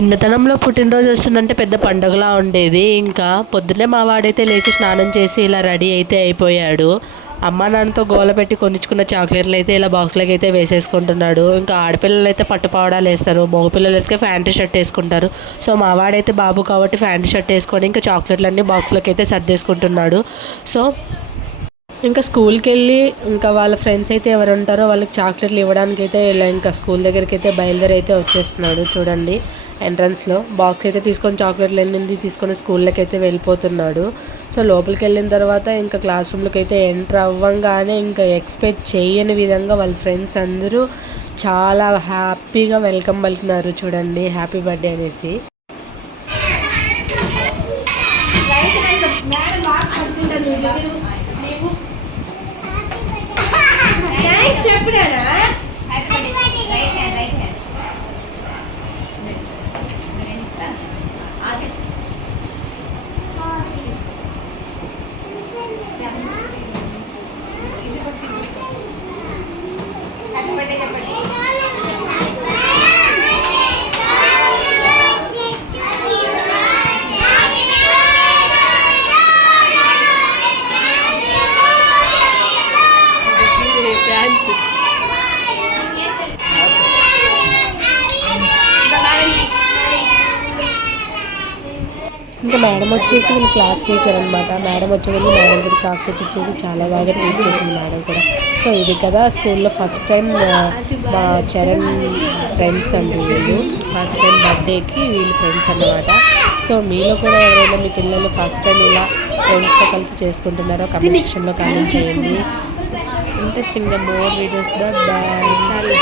చిన్నతనంలో పుట్టినరోజు వస్తుందంటే పెద్ద పండుగలా ఉండేది. ఇంకా పొద్దున్నే మా వాడైతే లేచి స్నానం చేసి ఇలా రెడీ అయితే అయిపోయాడు. అమ్మ నాన్నతో గోల పెట్టి కొనిచ్చుకున్న చాక్లెట్లు అయితే ఇలా బాక్స్లోకి అయితే వేసేసుకుంటున్నాడు. ఇంకా ఆడపిల్లలు అయితే పట్టుపావడాలు వేస్తారు, మగపిల్లలు అయితే ప్యాంటు షర్ట్ వేసుకుంటారు. సో మా వాడైతే బాబు కాబట్టి ప్యాంటు షర్ట్ వేసుకొని ఇంకా చాక్లెట్లన్నీ బాక్స్లోకి అయితే సర్దేసుకుంటున్నాడు. సో ఇంకా స్కూల్కి వెళ్ళి ఇంకా వాళ్ళ ఫ్రెండ్స్ అయితే ఎవరు ఉంటారో వాళ్ళకి చాక్లెట్లు ఇవ్వడానికి అయితే ఇలా ఇంకా స్కూల్ దగ్గరికి అయితే బయలుదేరి అయితే వచ్చేస్తున్నాడు. చూడండి, ఎంట్రన్స్లో బాక్స్ అయితే తీసుకొని చాక్లెట్లు ఎన్నింది తీసుకొని స్కూల్లోకి అయితే వెళ్ళిపోతున్నాడు. సో లోపలికి వెళ్ళిన తర్వాత ఇంకా క్లాస్ రూమ్లోకి అయితే ఎంటర్ అవ్వంగానే ఇంకా ఎక్స్పెక్ట్ చేయని విధంగా వాళ్ళ ఫ్రెండ్స్ అందరూ చాలా హ్యాపీగా వెల్కమ్ పలికినారు. చూడండి, హ్యాపీ బర్త్డే అనేసి. ఇంకా మేడం వచ్చేసి వీళ్ళ క్లాస్ టీచర్ అనమాట. మేడం వచ్చే వెళ్ళి మేడం కూడా చాక్లెట్ ఇచ్చేసి చాలా బాగా ట్రీట్ చేసింది మేడం కూడా. సో ఇది కదా స్కూల్లో ఫస్ట్ టైం మా చరణ్ ఫ్రెండ్స్ అండి వీళ్ళు. ఫస్ట్ టైం బర్త్డేకి వీళ్ళు ఫ్రెండ్స్ అన్నమాట. సో మీలో కూడా ఎవరైనా మీ పిల్లలు ఫస్ట్ టైం ఇలా ఫ్రెండ్స్తో కలిసి చేసుకుంటున్నారో కమెంట్ సెక్షన్లో కామెంట్ చేయండి. Interesting the more videos the boy.